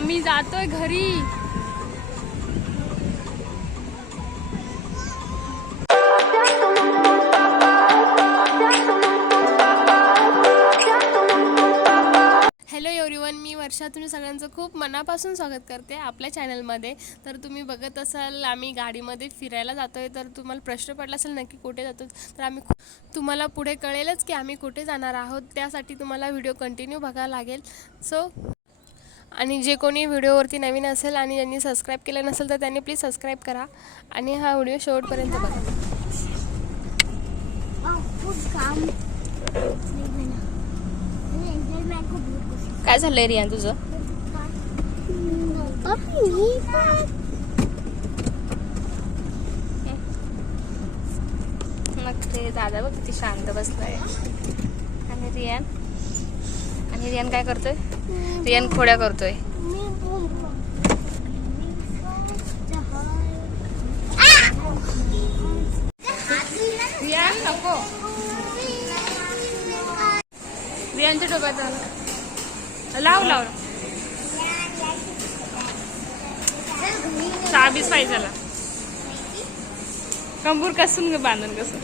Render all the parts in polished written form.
आम्ही जातोय घरी. हॅलो एव्हरीवन, मी वर्षा. तुम्ही सगळ्यांचं खूप मनापासून स्वागत करते आपल्या चॅनलमध्ये. तर तुम्ही बघत असाल आम्ही गाडीमध्ये फिरायला जातोय. तर तुम्हाला प्रश्न पडला असेल नक्की कुठे जातो. तर आम्ही तुम्हाला पुढे कळेलच की आम्ही कुठे जाणार आहोत. त्यासाठी तुम्हाला व्हिडिओ कंटिन्यू बघावा लागेल. आणि जे कोणी व्हिडिओवरती नवीन असेल आणि ज्यांनी सबस्क्राईब केलं नसेल तर त्यांनी प्लीज सबस्क्राईब करा आणि हा व्हिडिओ शेवटपर्यंत बघा. काय झालंय रिया तुझं? मग ते दादा बघ किती शांत बसलाय. आणि रियान काय करतोय? रियान खोड्या करतोय. रियान नको. रियानच्या डोक्यात लाव लाव. चाबीच पाहिजे झाला. कंबूर कसून बांधून कसं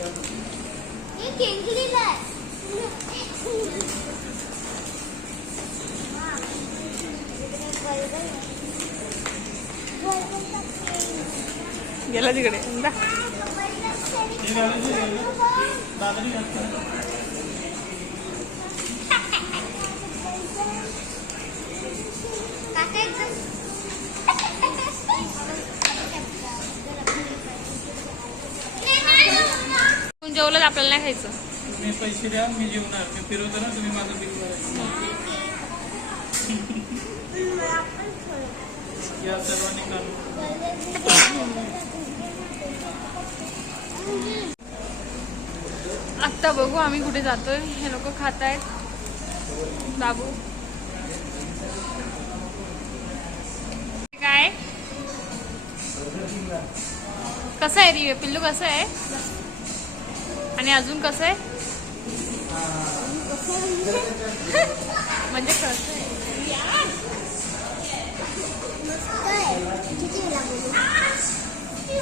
गेला तिकडे. जेवलं आपल्याला नाही खायचं. तुम्ही पैसे द्या, मी जेवणार. मी फिरवतो ना, तुम्ही माझं बिल या सर्वांनी आत्ता बघू आम्ही कुठे जातोय. हे लोक खात आहेत बाबू. काय कसं आहे रे पिल्लू? कसं आहे? आणि अजून कसं आहे? म्हणजे कसं आहे?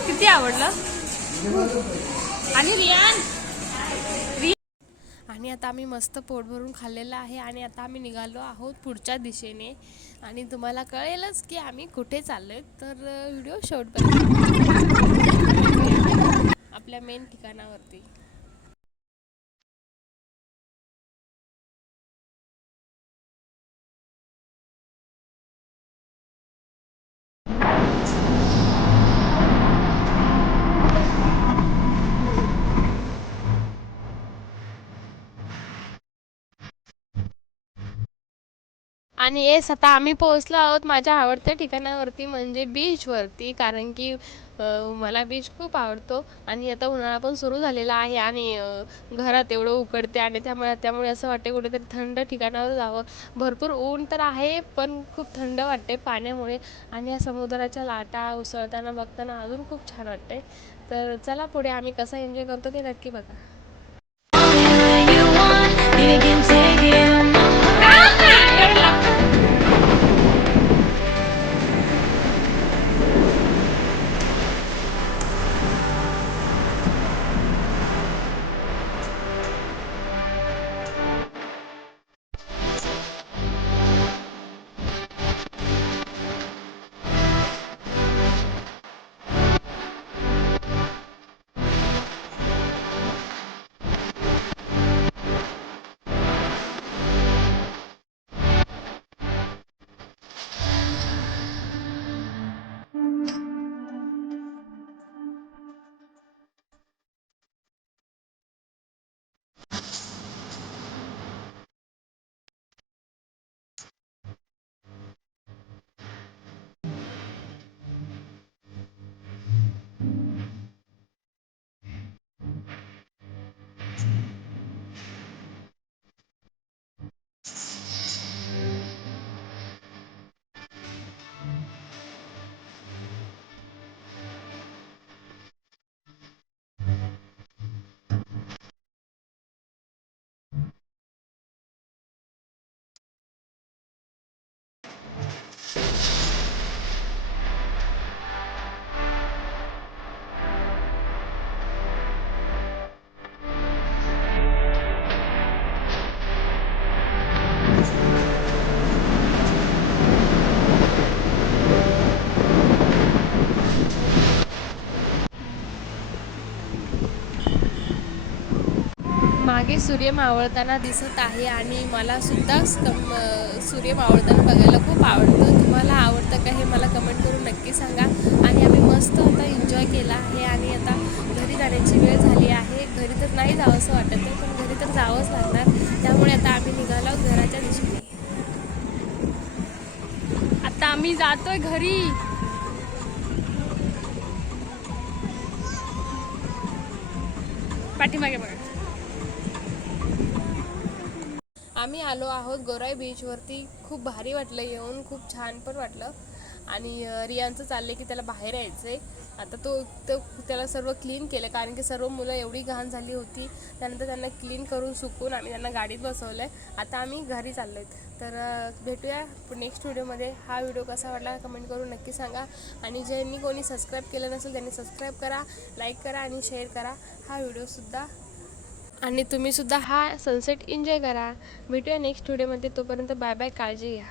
किती आवडलं? आणि रियान आणि आता आम्ही मस्त पोट भरून खाल्लेलं आहे आणि आता आम्ही निघालो आहोत पुढच्या दिशेने. आणि तुम्हाला कळेलच की आम्ही कुठे चाललोय. तर व्हिडिओ शेवटपर्यंत आपल्या मेन ठिकाणावरती. आणि येस आता आम्ही पोहोचलो आहोत माझ्या आवडत्या ठिकाणावरती म्हणजे बीचवरती. कारण की मला बीच खूप आवडतो. आणि आता उन्हाळा पण सुरू झालेला आहे आणि घरात एवढं उकडते आणि त्यामुळे असं वाटते कुठेतरी थंड ठिकाणावर जावं. भरपूर ऊन तर आहे पण खूप थंड वाटते पाण्यामुळे. आणि या समुद्राच्या लाटा उसळताना बघताना अजून खूप छान वाटते. तर चला पुढे आम्ही कसं एन्जॉय करतो ते नक्की बघा. की सूर्य मावळताना दिसत आहे आणि मला सुद्धा सूर्य मावळताना बघायला खूप आवडतं. तुम्हाला आवडतं का हे मला कमेंट करून नक्की सांगा. आणि आम्ही मस्त आता एन्जॉय केला आहे आणि आता घरी जाण्याची वेळ झाली आहे. घरी तर नाही जावंसं वाटत आहे, पण घरी तर जावंच लागणार. त्यामुळे आता आम्ही निघालो घराच्या दिशेने. आता आम्ही जातोय घरी. पाठीमागे बघा. आम्ही आलो आहोत गोराई बीचवरती. खूप भारी वाटलं येऊन, खूप छान पण वाटलं. आणि रियांचं चाललं की त्याला बाहेर यायचं आहे. आता तो त्याला सर्व क्लीन केलं, कारण की सर्व मुलं एवढी घाण झाली होती. त्यानंतर त्यांना क्लीन करून सुकून आम्ही त्यांना गाडीत बसवलं आहे. आता आम्ही घरी चाललो आहेत. तर भेटूया नेक्स्ट व्हिडिओमध्ये. हा व्हिडिओ कसा वाटला कमेंट करून नक्की सांगा. आणि ज्यांनी कोणी सबस्क्राईब केलं नसेल त्यांनी सबस्क्राईब करा, लाईक करा आणि शेअर करा हा व्हिडिओसुद्धा. आणि तुम्हीसुद्धा हा सनसेट एन्जॉय करा. भेटूया नेक्स्ट व्हिडिओमध्ये. तोपर्यंत बाय बाय, काळजी घ्या.